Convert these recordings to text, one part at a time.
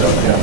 So, yeah.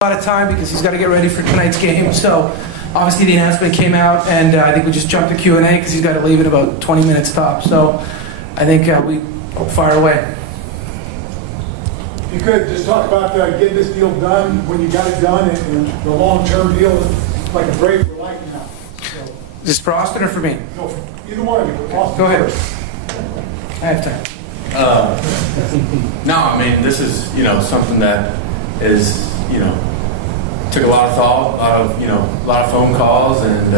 A lot of time because he's got to get ready for tonight's game. So obviously the announcement came out, and I think we just jumped to Q&A because he's got to leave in about 20 minutes top. So I think we fire away. If you could just talk about getting this deal done when you got it done, and the long-term deal, like a break we're like now. So, Is this for Austin or for me? no, either one of you. Austin Go ahead. first. I have time. No, I mean, this is, something that is, took a lot of thought, a lot of phone calls, and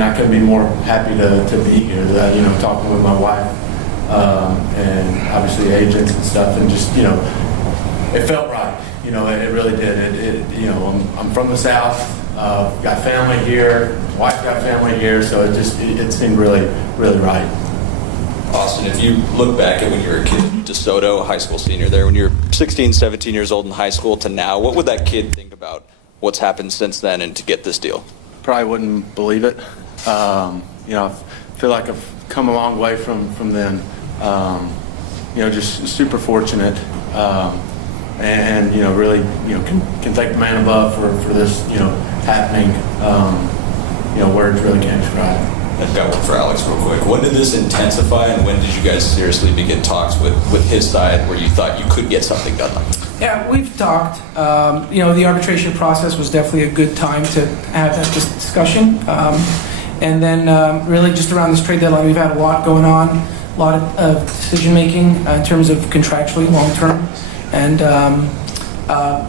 I couldn't be more happy to be here, talking with my wife, and obviously agents and stuff, and just, it felt right, it really did. I'm from the South, got family here, wife got family here, so it seemed really, really right. Austin, if you look back at when you were a kid in DeSoto, a high school senior there, when you're 16, 17 years old in high school to now, what would that kid think about what's happened since then and to get this deal? Probably wouldn't believe it. I feel like I've come a long way from then. Just super fortunate, and really can thank the man above for this happening. Words really can't describe. I've got one for Alex real quick. When did this intensify, and when did you guys seriously begin talks with his side where you thought you could get something done? Yeah, we've talked. The arbitration process was definitely a good time to have that discussion. And then really just around this trade deadline, we've had a lot going on, a lot of decision making in terms of contractually long term. And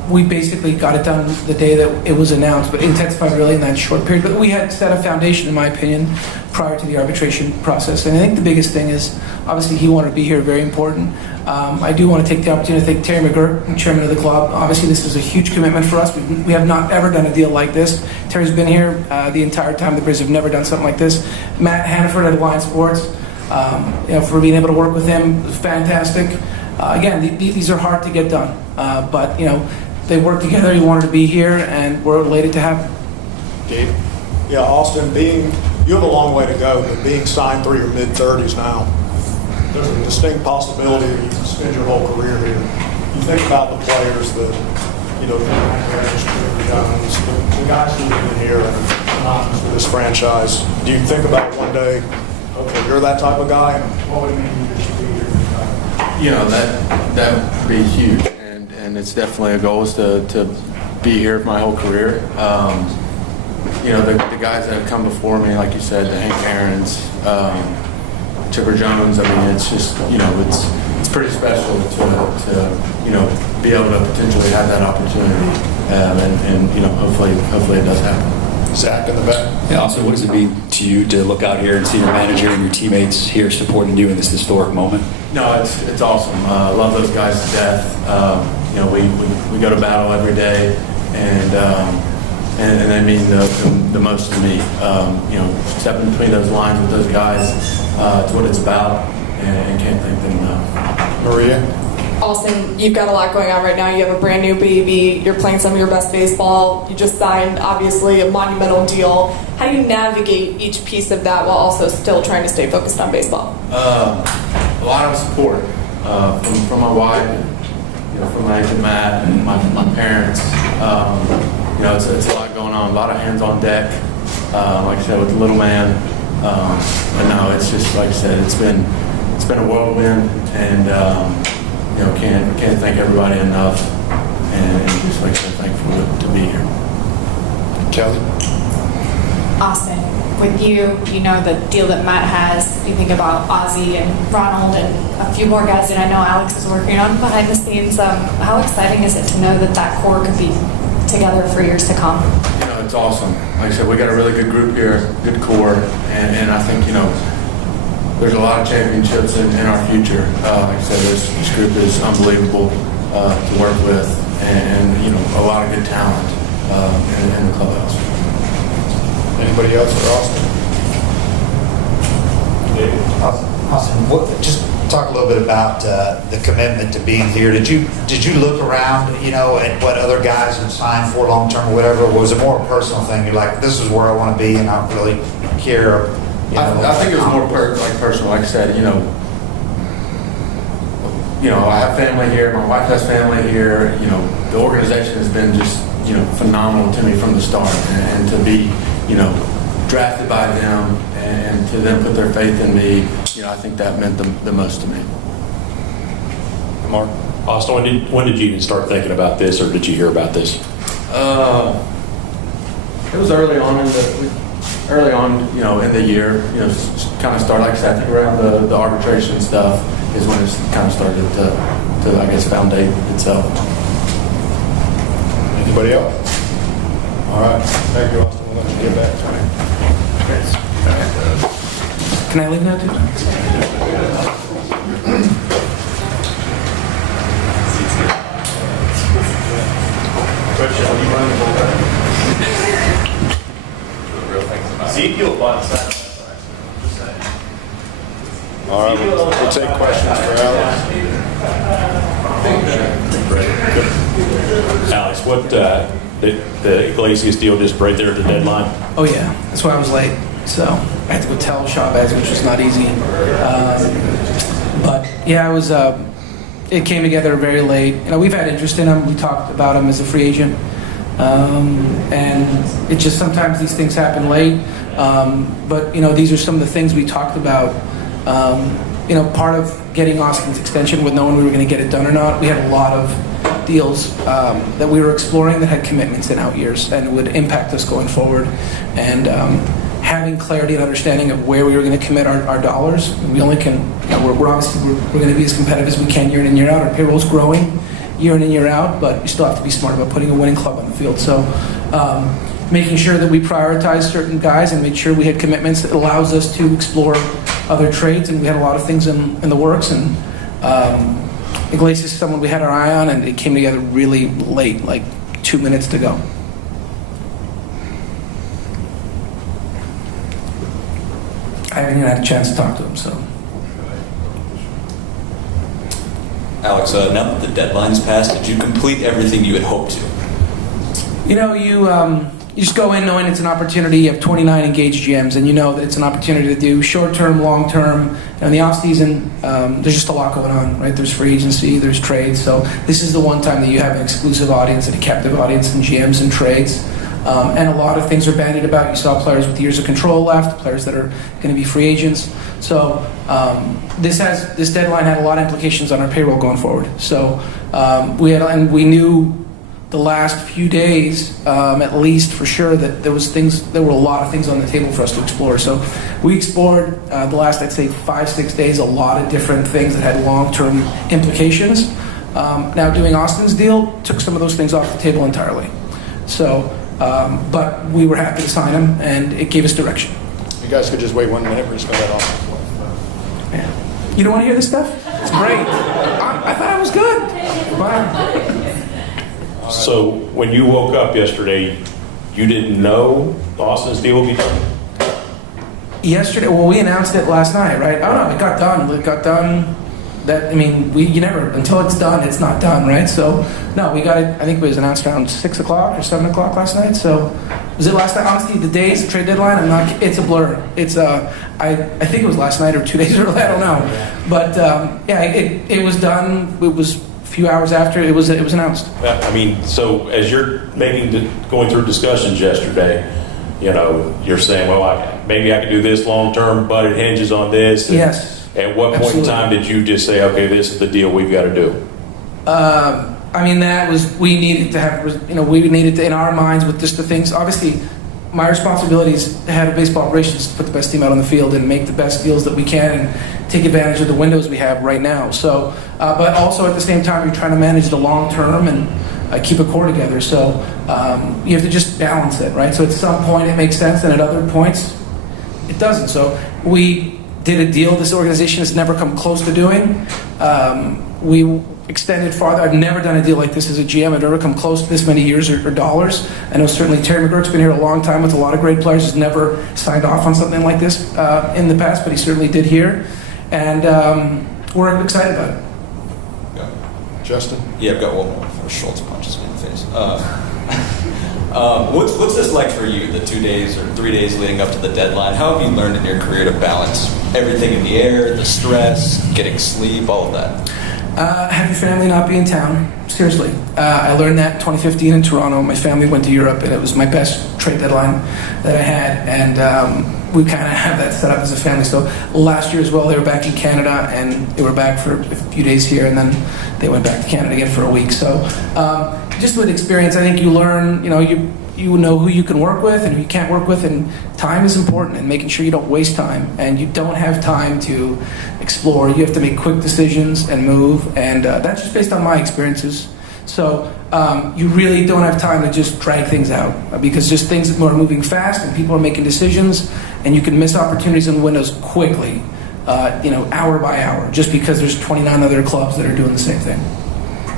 we basically got it done the day that it was announced, but it intensified really in that short period. But we had set a foundation, in my opinion, prior to the arbitration process. And I think the biggest thing is, obviously, he wanted to be here, very important. I do want to take the opportunity to thank Terry McGurk, chairman of the club. Obviously, this is a huge commitment for us. We have not ever done a deal like this. Terry's been here the entire time. The Braves have never done something like this. Matt Hannaford at Alliance Sports, for being able to work with him, was fantastic. Again, these are hard to get done, but they work together. He wanted to be here, and we're elated to have him. Gabe? Yeah, Austin, you have a long way to go, but being signed through your mid-30s now, there's a distinct possibility that you can spend your whole career here. You think about the players that, the guys who have been here and synonymous with this franchise. Do you think about one day, okay, you're that type of guy, and what would it mean to be here? That would be huge, and it's definitely a goal is to be here my whole career. The guys that have come before me, like you said, the Hank Aaron's, Chipper Jones. I mean, it's just it's pretty special to be able to potentially have that opportunity, and hopefully it does happen. Zach in the back. Yeah, also, what does it mean to you to look out here and see your manager and your teammates here supporting you in this historic moment? No, it's awesome. I love those guys to death. We go to battle every day, and they mean the most to me. Stepping between those lines with those guys, it's what it's about, and can't thank them enough. Maria? Austin, you've got a lot going on right now. You have a brand new baby. You're playing some of your best baseball. You just signed, obviously, a monumental deal. How do you navigate each piece of that while also still trying to stay focused on baseball? A lot of support from my wife, from my agent Matt, and my parents. It's a lot going on, a lot of hands on deck. Like I said, with the little man. But no, it's just like I said, it's been a whirlwind, and can't thank everybody enough, and just like I said, thankful to be here. Kelly? Austin, with you, you know, the deal that Matt has, you think about Ozzy and Ronald and a few more guys that I know Alex is working on behind the scenes. How exciting is it to know that that core could be together for years to come? It's awesome. Like I said, we got a really good group here, good core, and I think, there's a lot of championships in our future. Like I said, this group is unbelievable to work with, and a lot of good talent in the clubhouse. Anybody else for Austin? Austin, just talk a little bit about the commitment to being here. Did you look around, at what other guys have signed for long term or whatever? Or was it more a personal thing? You're like, this is where I want to be, and I don't really care. I think it was more personal. Like I said, I have family here. My wife has family here. The organization has been just phenomenal to me from the start, and to be drafted by them and to them put their faith in me, I think that meant the most to me. Mark? Austin, when did you even start thinking about this, or did you hear about this? It was early on in the year. Kind of started, like I said, I think around the arbitration stuff is when it kind of started to I guess, foundate itself. Anybody else? All right. Thank you, Austin. We'll let you get back to me. Can I leave now too? All right, we'll take questions for Alex. Alex, what the Iglesias deal just right there at the deadline? Oh yeah, that's why I was late. So I had to go tell Chavez, which was not easy. But yeah, it came together very late. We've had interest in him. We talked about him as a free agent, and it just sometimes these things happen late. But these are some of the things we talked about. Part of getting Austin's extension with knowing we were going to get it done or not. We had a lot of deals that we were exploring that had commitments in out years and would impact us going forward. And having clarity and understanding of where we were going to commit our dollars, we only can. We're obviously we're going to be as competitive as we can year in and year out. Our payroll's growing year in and year out, but you still have to be smart about putting a winning club on the field. So. Making sure that we prioritize certain guys and make sure we had commitments that allows us to explore other trades, and we had a lot of things in the works, and Iglesias is someone we had our eye on, and it came together really late, like 2 minutes to go. I haven't even had a chance to talk to him, so. Alex, now that the deadline's passed, did you complete everything you had hoped to? You just go in knowing it's an opportunity. You have 29 engaged GMs, and you know that it's an opportunity to do short-term, long-term. In the off-season, there's just a lot going on, right? There's free agency, there's trades. So this is the one time that you have an exclusive audience and a captive audience in GMs and trades. And a lot of things are bandied about. You saw players with years of control left, players that are going to be free agents. So this deadline had a lot of implications on our payroll going forward. So we knew the last few days, at least for sure, that there were a lot of things on the table for us to explore. So we explored the last, I'd say, 5-6 days, a lot of different things that had long-term implications. Now doing Austin's deal took some of those things off the table entirely. So, but we were happy to sign him, and it gave us direction. You guys could just wait 1 minute. We're just going to let off. Yeah. You don't want to hear this stuff? It's great. I thought I was good. Wow. So when you woke up yesterday, you didn't know Austin's deal would be done? Yesterday, well, we announced it last night, right? Oh no, it got done. It got done. You never, until it's done, it's not done, right? So no, we got it. I think it was announced around 6 o'clock or 7 o'clock last night. So was it last night? Honestly, the days, the trade deadline, it's a blur. It's I think it was last night or 2 days early. I don't know, but yeah, it was done. It was few hours after it was announced. So as you're going through discussions yesterday, you're saying, well, maybe I could do this long term, but it hinges on this. Yes. At what point in time did you just say, okay, this is the deal we've got to do? I mean, we needed to have, we needed to, in our minds, with just the things, obviously, my responsibility as head of baseball operations to put the best team out on the field and make the best deals that we can and take advantage of the windows we have right now. So, but also at the same time, you're trying to manage the long term and keep a core together. So you have to just balance it, right? So at some point it makes sense, and at other points it doesn't. So we did a deal this organization has never come close to doing. We extended farther. I've never done a deal like this as a GM. I've never come close to this many years or dollars. I know certainly Terry McGurk's been here a long time with a lot of great players. He's never signed off on something like this in the past, but he certainly did here. And we're excited about it. Yeah. Justin? Yeah, I've got one more before Schultz punches me in the face. What's this like for you, the 2 days or 3 days leading up to the deadline? How have you learned in your career to balance everything in the air, the stress, getting sleep, all of that? Have your family not be in town. Seriously. I learned that in 2015 in Toronto. My family went to Europe, and it was my best trade deadline that I had. And we kind of have that set up as a family. So last year as well, they were back in Canada, and they were back for a few days here, and then they went back to Canada again for a week. So just with experience, I think you learn, you know who you can work with and who you can't work with, and time is important, and making sure you don't waste time, and you don't have time to explore. You have to make quick decisions and move, and that's just based on my experiences. So you really don't have time to just drag things out, because just things are moving fast and people are making decisions, and you can miss opportunities and windows quickly, hour by hour, just because there's 29 other clubs that are doing the same thing.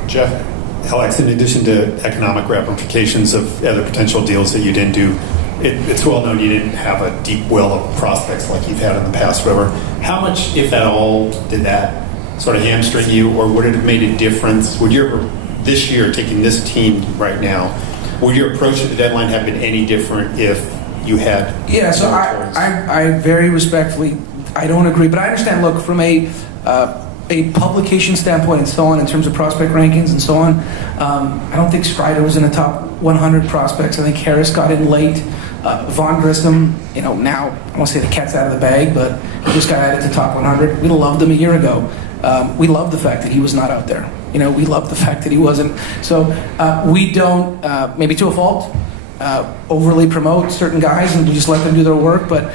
Jeff? Alex, in addition to economic ramifications of other potential deals that you didn't do, it's well known you didn't have a deep well of prospects like you've had in the past, whatever. How much, if at all, did that sort of hamstring you, or would it have made a difference? Would you ever, this year, taking this team right now, would your approach to the deadline have been any different if you had? Yeah, so I very respectfully, I don't agree, but I understand. Look, from a publication standpoint and so on, in terms of prospect rankings and so on, I don't think Strider was in the top 100 prospects. I think Harris got in late. Von Grissom, now I won't say the cat's out of the bag, but he just got added to top 100. We loved him a year ago. We loved the fact that he was not out there. We loved the fact that he wasn't. So we don't, maybe to a fault, overly promote certain guys and we just let them do their work. But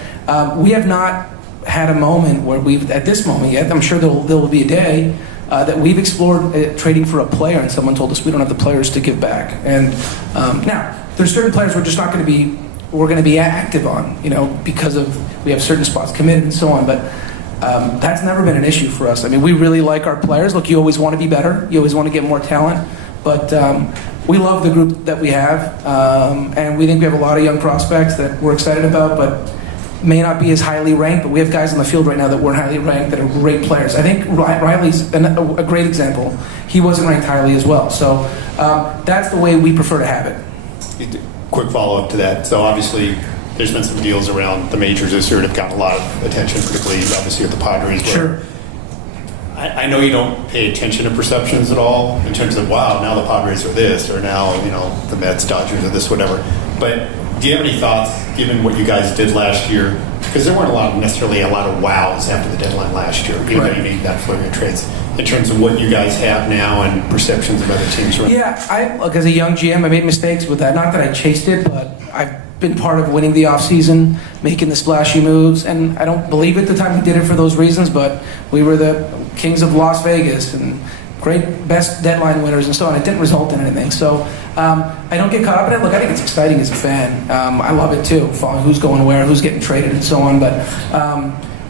we have not had a moment where at this moment yet, I'm sure there will be a day that we've explored trading for a player and someone told us we don't have the players to give back. And now, there's certain players we're just not going to be active on, because we have certain spots committed and so on. But that's never been an issue for us. I mean, we really like our players. Look, you always want to be better. You always want to get more talent. But we love the group that we have. And we think we have a lot of young prospects that we're excited about, but may not be as highly ranked. But we have guys on the field right now that weren't highly ranked that are great players. I think Riley's a great example. He wasn't ranked highly as well. So that's the way we prefer to have it. Quick follow-up to that. So obviously, there's been some deals around the majors this year that have gotten a lot of attention, particularly obviously with the Padres. Sure. I know you don't pay attention to perceptions at all in terms of, wow, now the Padres are this, or now, the Mets, Dodgers are this, whatever. But do you have any thoughts, given what you guys did last year? Because there weren't necessarily a lot of wows after the deadline last year, even though you made that flurry of trades, in terms of what you guys have now and perceptions of other teams. Yeah, look, as a young GM, I made mistakes with that. Not that I chased it, but I've been part of winning the offseason, making the splashy moves, and I don't believe at the time we did it for those reasons, but we were the kings of Las Vegas and great best deadline winners and so on. It didn't result in anything. So I don't get caught up in it. Look, I think it's exciting as a fan. I love it too, following who's going where, who's getting traded and so on. But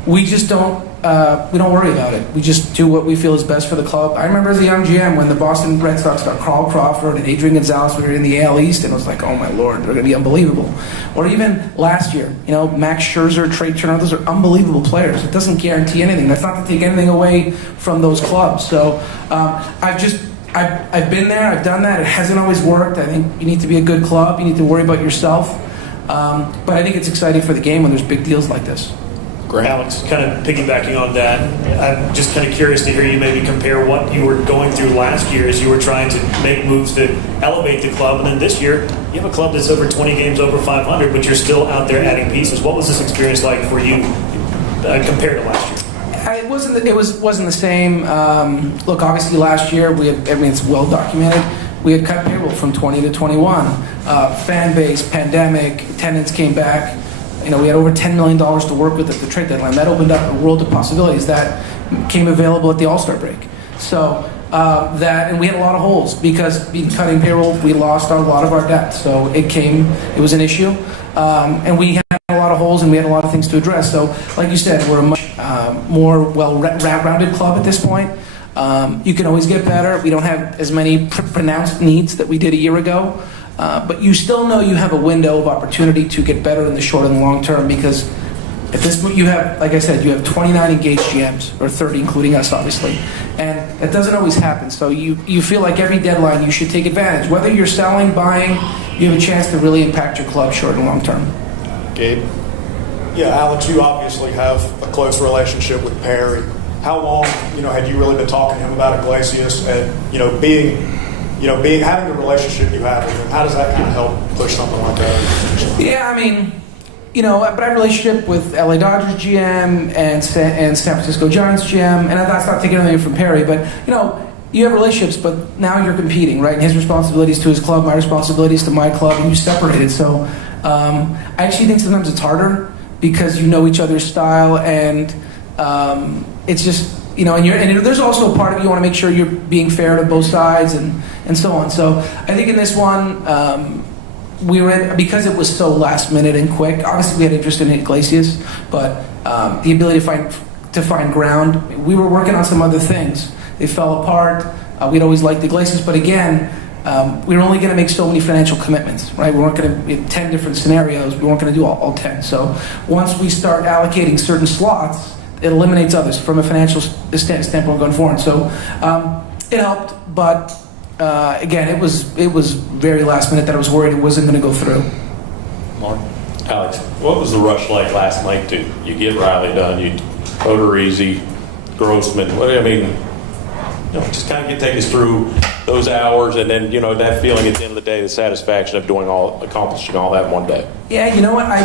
we just don't worry about it. We just do what we feel is best for the club. I remember as a young GM when the Boston Red Sox got Carl Crawford and Adrian Gonzalez. We were in the AL East, and it was like, oh my Lord, they're going to be unbelievable. Or even last year, Max Scherzer, Trey Turner, those are unbelievable players. It doesn't guarantee anything. That's not to take anything away from those clubs. So I've been there. I've done that. It hasn't always worked. I think you need to be a good club. You need to worry about yourself. But I think it's exciting for the game when there's big deals like this. Alex, kind of piggybacking on that, I'm just kind of curious to hear you maybe compare what you were going through last year as you were trying to make moves to elevate the club, and then this year you have a club that's over 20 games over 500, but you're still out there adding pieces. What was this experience like for you compared to last year? It wasn't the same. Look, obviously last year it's well documented. We had cut payroll from 20 to 21. Fan base, pandemic, attendance came back. We had over $10 million to work with at the trade deadline. That opened up a world of possibilities that came available at the All-Star break. So and we had a lot of holes because in cutting payroll, we lost a lot of our depth. So it was an issue. And we had a lot of holes and we had a lot of things to address. So like you said, we're a much more well-rounded club at this point. You can always get better. We don't have as many pronounced needs that we did a year ago. But you still know you have a window of opportunity to get better in the short and the long term because at this point you have, like I said, you have 29 engaged GMs, or 30 including us obviously. And that doesn't always happen. So you feel like every deadline you should take advantage. Whether you're selling, buying, you have a chance to really impact your club short and long term. Gabe? Yeah, Alex, you obviously have a close relationship with Perry. How long, had you really been talking to him about Iglesias and, having the relationship you have with him? How does that kind of help push something like that? Yeah, but I have a relationship with LA Dodgers GM and San Francisco Giants GM, and that's not taking anything from Perry, but, you have relationships, but now you're competing, right? And his responsibilities to his club, my responsibilities to my club, and you separated. So I actually think sometimes it's harder because you know each other's style, and it's just, and there's also a part of you want to make sure you're being fair to both sides and so on. So I think in this one, we were in, because it was so last minute and quick. Obviously, we had interest in Iglesias, but the ability to find ground, we were working on some other things. They fell apart. We'd always liked Iglesias, but again, we were only going to make so many financial commitments, right? We weren't going to, in 10 different scenarios, we weren't going to do all 10. So once we start allocating certain slots, it eliminates others from a financial standpoint going forward. So it helped, but again, it was very last minute that I was worried it wasn't going to go through. Mark? Alex, what was the rush like last night to you get Riley done, you Odorizzi, Grossman, just kind of take us through those hours and then, that feeling at the end of the day, the satisfaction of accomplishing all that in one day. Yeah, you know what? I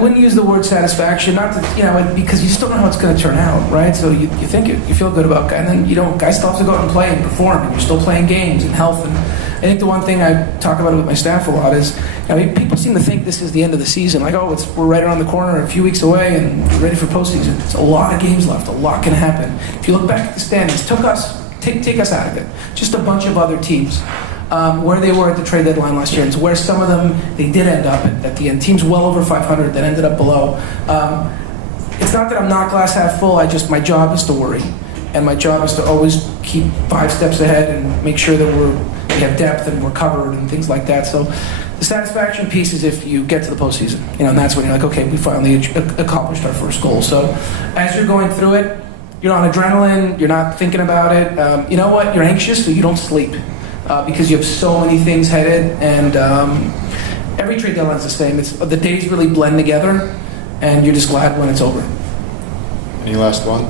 wouldn't use the word satisfaction, not to, because you just don't know how it's going to turn out, right? So you think you feel good about guys, and then guys still have to go out and play and perform, and you're still playing games and health. And I think the one thing I talk about with my staff a lot is, people seem to think this is the end of the season, like, we're right around the corner, a few weeks away, and we're ready for postseason. It's a lot of games left, a lot can happen. If you look back at the standings, take us out of it. Just a bunch of other teams. Where they were at the trade deadline last year, and where some of them they did end up at the end. Teams well over 500 that ended up below. It's not that I'm not glass half full. My job is to worry, and my job is to always keep 5 steps ahead and make sure that we have depth and we're covered and things like that. So the satisfaction piece is if you get to the postseason, and that's when you're like, okay, we finally accomplished our first goal. So as you're going through it, you're on adrenaline. You're not thinking about it. You know what? You're anxious, so you don't sleep. Because you have so many things headed, and every trade deadline's the same. The days really blend together, and you're just glad when it's over. Any last one?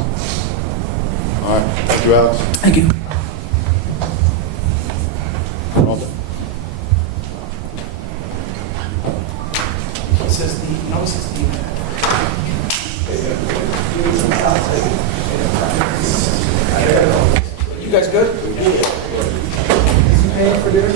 All right. Thank you, Alex. Thank you. Well done. You guys good? Paying for dinner?